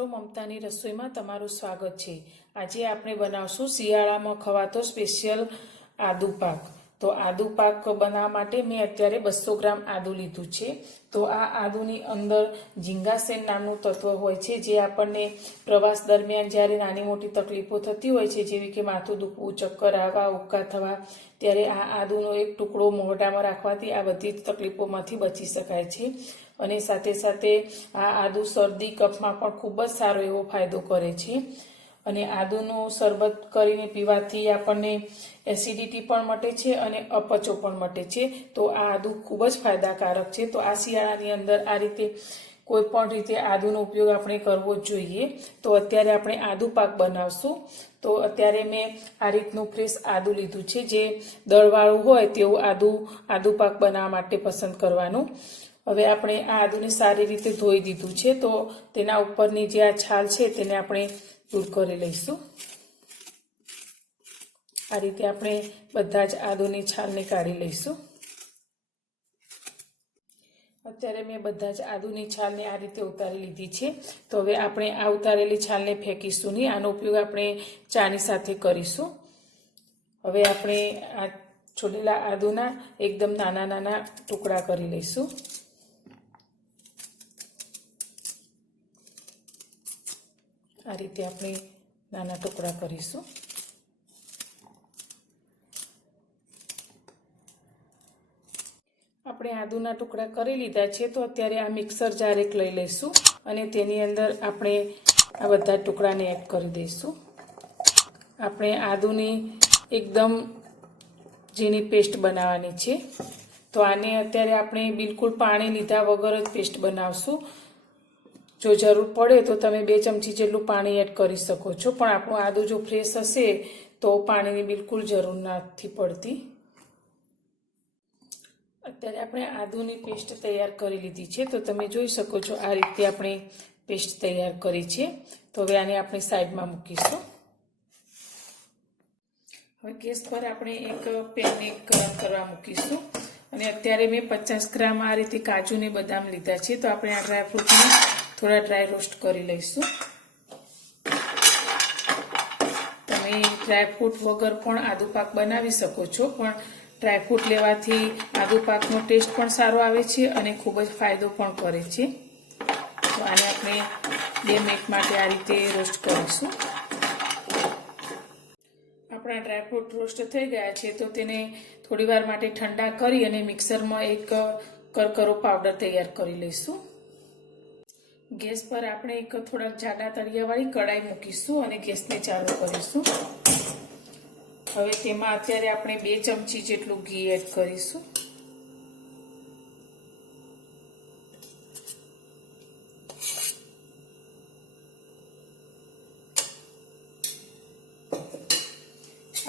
મિત્રો, મમતાની રસોઈમાં તમારું સ્વાગત છે। આજે આપણે બનાવશું શિયાળામાં ખવાતો સ્પેશિયલ આદુ પાક। તો આદુ પાક બનાવવા માટે મેં અત્યારે 200 ગ્રામ આદુ લીધું છે। તો આ આદુની અંદર ઝીંગાસેન નામનું તત્વ હોય છે, જે આપણને પ્રવાસ દરમિયાન જ્યારે નાની મોટી તકલીફો થતી હોય છે, જેવી કે માથું દુખવું, ચક્કર આવવા, ઉબકા થવા, ત્યારે આ આદુનો એક ટુકડો મોઢામાં રાખવાથી આ બધી તકલીફોમાંથી બચી શકાય છે। અને સાથે સાથે આ આદુ શરદી કફમાં પણ ખૂબ જ સારો એવો ફાયદો કરે છે। અને આદુનું શરબત કરીને પીવાથી આપણને એસિડિટી પણ મટે છે અને અપચો પણ મટે છે। તો આ આદુ ખૂબ જ ફાયદાકારક છે। તો આ શિયાળાની અંદર આ રીતે કોઈ પણ રીતે આદુનો ઉપયોગ આપણે કરવો જ જોઈએ। તો અત્યારે આપણે આદુ પાક બનાવશું। તો અત્યારે મેં આ રીતનું ફ્રેશ આદુ લીધું છે, જે દળવાળું હોય તેવું આદુ પાક બનાવવા માટે પસંદ કરવાનું। હવે આપણે આ આદુને સારી રીતે ધોઈ દીધું છે। તો તેના ઉપરની જે આ છાલ છે તેને આપણે દૂર કરી લઈશું। આ રીતે આપણે બધા જ આદુની છાલને કાઢી લઈશું। અત્યારે મેં બધા જ આદુની છાલને આ રીતે ઉતારી લીધી છે। તો હવે આપણે આ ઉતારેલી છાલને ફેંકીશું નહીં, આનો ઉપયોગ આપણે ચાની સાથે કરીશું। હવે આપણે આ છોલેલા આદુના એકદમ નાના નાના ટુકડા કરી લઈશું। આ રીતે આપણે નાના ટુકડા કરીશું। આપણે આદુના ટુકડા કરી લીધા છે। તો અત્યારે આ મિક્સર જાર એક લઈ લઈશું અને તેની અંદર આપણે આ બધા ટુકડાને એડ કરી દઈશું। આપણે આદુની એકદમ ઝીણી પેસ્ટ બનાવવાની છે। તો આને અત્યારે આપણે બિલકુલ પાણી લીધા વગર જ પેસ્ટ બનાવશું। જો જરૂર પડે તો તમે 2 ચમચી જેટલું પાણી એડ કરી શકો છો, પણ આપણું આદુ જો ફ્રેશ હશે તો પાણીની બિલકુલ જરૂર નથી પડતી। અત્યારે આપણે આદુની પેસ્ટ તૈયાર કરી લીધી છે। તો તમે જોઈ શકો છો આ રીતે આપણે પેસ્ટ તૈયાર કરી છે। તો હવે આને આપણે સાઈડમાં મૂકીશું। હવે ગેસ પર આપણે એક પેનને ગરમ કરવા મૂકીશું અને અત્યારે મેં 50 ગ્રામ આ રીતે કાજુ ને બદામ લીધા છે। તો આપણે આ ડ્રાયફ્રૂટને થોડા ડ્રાય રોસ્ટ કરી લઈશું। તમે ડ્રાયફ્રૂટ વગર પણ આદુ પાક બનાવી શકો છો, પણ ડ્રાયફ્રૂટ લેવાથી આદુ પાકનો ટેસ્ટ પણ સારો આવે છે અને ખૂબ જ ફાયદો પણ કરે છે। તો આને આપણે 2 મિનિટ માટે આ રીતે રોસ્ટ કરીશું। આપણા ડ્રાયફ્રૂટ રોસ્ટ થઈ ગયા છે। તો તેને થોડી વાર માટે ઠંડા કરી અને મિક્સરમાં એક કરકરો પાવડર તૈયાર કરી લઈશું। ગેસ પર આપણે એક થોડાક જાડા તળિયાવાળી કડાઈ મૂકીશું અને ગેસને ચાલુ કરીશું। હવે તેમાં અત્યારે આપણે 2 ચમચી જેટલું ઘી એડ કરીશું।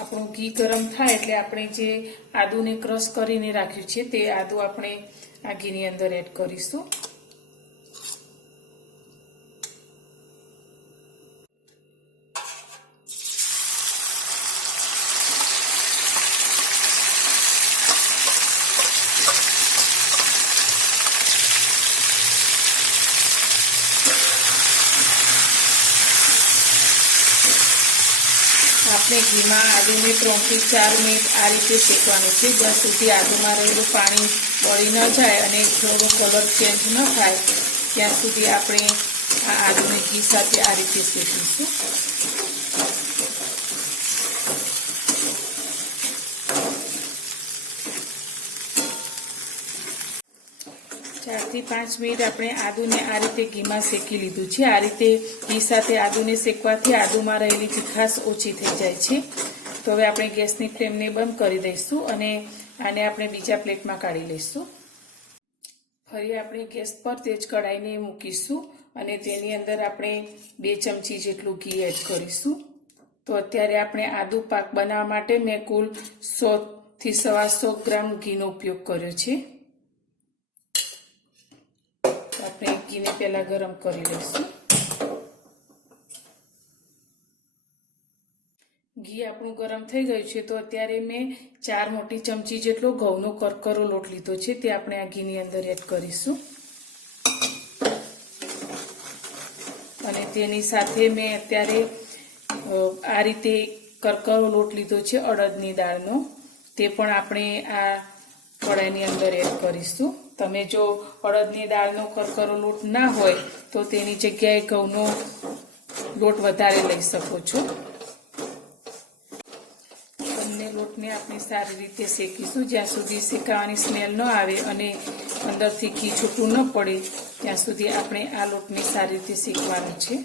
આપણું ઘી ગરમ થાય એટલે આપણે જે આદુને ક્રશ કરીને રાખ્યું છે તે આદુ આપણે આ ઘીની અંદર એડ કરીશું। આપણે ઘીમાં આદુને 3 થી 4 મિનિટ આ રીતે શેકવાનું છે, જ્યાં સુધી આદુમાં રહેલું પાણી બળી ન જાય અને થોડો કલર ચેન્જ ન થાય ત્યાં સુધી આપણે આ આદુને ઘી સાથે આ રીતે શેકીશું। 4 થી 5 મિનિટ આપણે આદુને આ રીતે ઘીમાં શેકી લીધું છે। આ રીતે ઘી સાથે આદુને શેકવાથી આદુમાં રહેલી તીખાશ ઓછી થઈ જાય છે। તો હવે આપણે ગેસની ફ્લેમને બંધ કરી દઈશું અને આને આપણે બીજા પ્લેટમાં કાઢી લઈશું। ફરી આપણે ગેસ પર તે જ કઢાઈને મૂકીશું અને તેની અંદર આપણે 2 ચમચી જેટલું ઘી એડ કરીશું। તો અત્યારે આપણે આદુ પાક બનાવવા માટે મેં કુલ 100 થી 125 ગ્રામ ઘીનો ઉપયોગ કર્યો છે। આપણે ઘીને પહેલા ગરમ કરી લઈશું। ઘી આપણું ગરમ થઈ ગયું છે। તો અત્યારે મેં 4 મોટી ચમચી જેટલો ઘઉંનો કરકરો લોટ લીધો છે, તે આપણે આ ઘીની અંદર એડ કરીશું। અને તેની સાથે મેં અત્યારે આ રીતે કરકરો લોટ લીધો છે અડદની દાળનો, તે પણ આપણે આ કઢાઈની અંદર એડ કરીશું. તમે જો અડદની દાળનો કરકરો લોટ ના હોય તો તેની જગ્યાએ ઘઉંનો લોટ વધારે લઈ શકો છો. બંને લોટને આપણે સારી રીતે શેકીશું. જ્યાં સુધી શેકાવાની સ્મેલ ન આવે અને અંદરથી ઘી છૂટું ન પડે ત્યાં સુધી આપણે આ લોટને સારી રીતે શેકવાનો છે.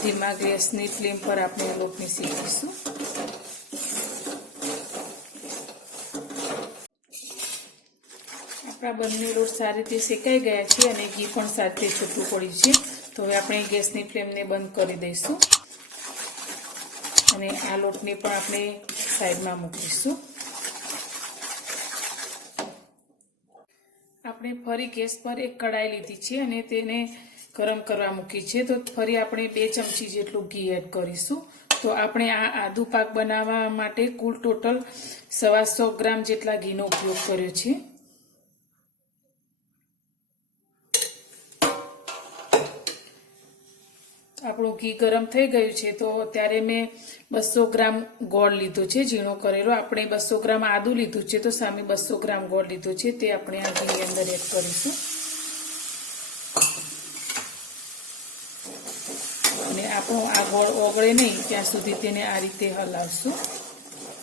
ધીમા ગેસની ફ્લેમ પર આપણે આ લોટને શેકીશું. આપણા બંને લોટ સારી રીતે શેકાઈ ગયા છે અને ઘી પણ સારી રીતે છૂટું પડ્યું છે. તો હવે આપણે ગેસની ફ્લેમને બંધ કરી દઈશું અને આ લોટને પણ આપણે સાઈડમાં મૂકીશું. આપણે ફરી ગેસ પર એક કઢાઈ લીધી છે અને તેને ગરમ કરવા મૂકી છે. તો ફરી આપણે 2 ચમચી જેટલું ઘી એડ કરીશું. તો આપણે આ આદુ પાક બનાવવા માટે કુલ ટોટલ 125 ગ્રામ જેટલા ઘીનો ઉપયોગ કર્યો છે. આપણું ઘી ગરમ થઈ ગયું છે. તો અત્યારે મેં 200 ગ્રામ ગોળ લીધો છે ઝીણો કરેલો. આપણે 200 ગ્રામ આદુ લીધું છે તો સામે 200 ગ્રામ ગોળ લીધો છે, તે આપણે આ ઘીની અંદર એડ કરીશું. અને આપણો આ ગોળ ઓગળે નહીં ત્યાં સુધી તેને આ રીતે હલાવશું.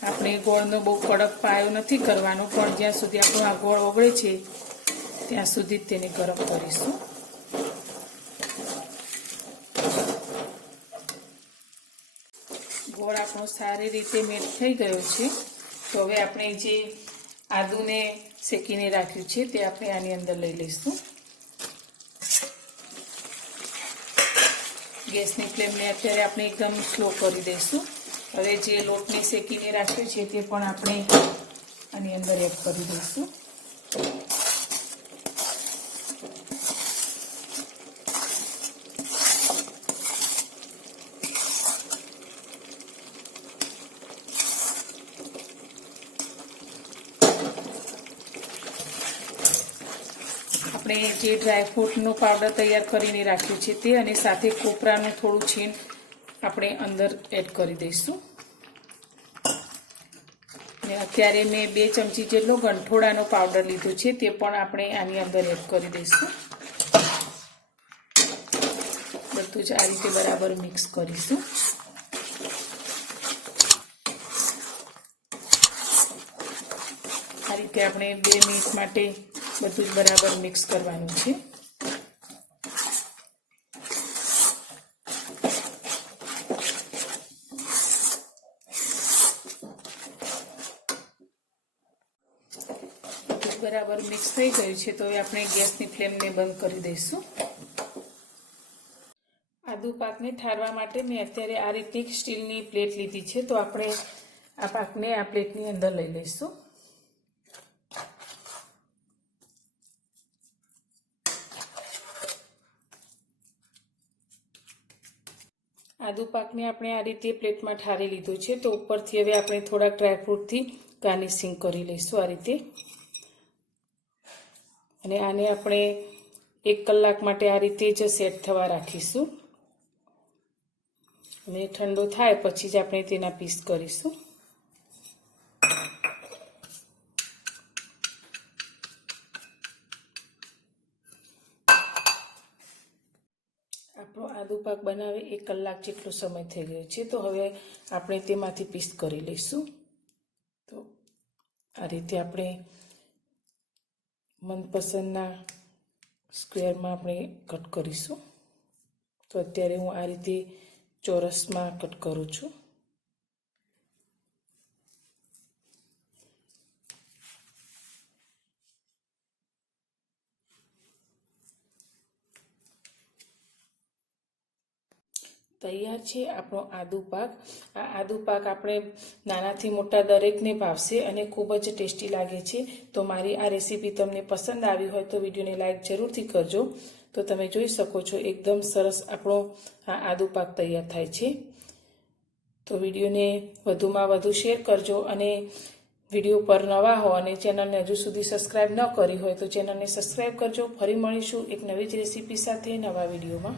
આપણે ગોળનો બહુ કડક પાયો નથી કરવાનો, પણ જ્યાં સુધી આપણો આ ગોળ ઓગળે છે ત્યાં સુધી જ તેને ગરમ કરીશું. ગોળ આપણો સારી રીતે મેલ્ટ થઈ ગયો છે. તો હવે આપણે જે આદુને શેકીને રાખ્યું છે તે આપણે આની અંદર લઈ લઈશું. ગેસની ફ્લેમને અત્યારે આપણે એકદમ સ્લો કરી દઈશું. હવે જે લોટને શેકીને રાખ્યો છે તે પણ આપણે આની અંદર એડ કરી દઈશું. આપણે જે ડ્રાયફ્રૂટનો પાવડર તૈયાર કરીને રાખ્યું છે તે અને સાથે કોપરાનું થોડું છીણ આપણે અંદર એડ કરી દઈશું. અને અત્યારે મેં 2 ચમચી જેટલો ગંઠોડાનો પાવડર લીધો છે તે પણ આપણે આની અંદર એડ કરી દઈશું. બધું જ આ રીતે બરાબર મિક્સ કરીશું. આ રીતે આપણે 2 મિનિટ માટે બધું જ બરાબર મિક્સ કરવાનું છે. બરાબર મિક્સ થઈ ગયું છે. તો હવે આપણે ગેસની ફ્લેમને બંધ કરી દઈશું. આદુ પાકને ઠારવા માટે મેં અત્યારે આ રીતે સ્ટીલની પ્લેટ લીધી છે. તો આપણે આ પાકને આ પ્લેટની અંદર લઈ લઈશું. આદુ પાકને આપણે આ રીતે પ્લેટમાં ઠારી લીધું છે. તો ઉપરથી હવે આપણે થોડાક ડ્રાયફ્રૂટથી ગાર્નિશિંગ કરી લઈશું આ રીતે. અને આને આપણે 1 કલાક માટે આ રીતે જ સેટ થવા રાખીશું. અને ઠંડો થાય પછી જ આપણે તેના પીસ કરીશું. આપણો આદુ પાક બનાવે 1 કલાક જેટલો સમય થઈ ગયો છે. તો હવે આપણે તેમાંથી પીસ કરી લઈશું. તો આ રીતે આપણે મનપસંદના સ્ક્વેરમાં આપણે કટ કરીશું. તો અત્યારે હું આ રીતે ચોરસમાં કટ કરું છું. તૈયાર છે આપણો આદુ પાક. આ આદુ પાક આપણે નાનાથી મોટા દરેકને ભાવશે અને ખૂબ જ ટેસ્ટી લાગે છે. તો મારી આ રેસીપી તમને પસંદ આવી હોય તો વિડીયોને લાઈક જરૂરથી કરજો. તો તમે જોઈ શકો છો એકદમ સરસ આપણો આ આદુ પાક તૈયાર થાય છે. તો વિડીયોને વધુમાં વધુ શેર કરજો અને વિડીયો પર નવા હો અને ચેનલને હજુ સુધી સબસ્ક્રાઇબ ન કરી હોય તો ચેનલને સબસ્ક્રાઇબ કરજો. ફરી મળીશું એક નવી જ રેસીપી સાથે નવા વિડીયોમાં.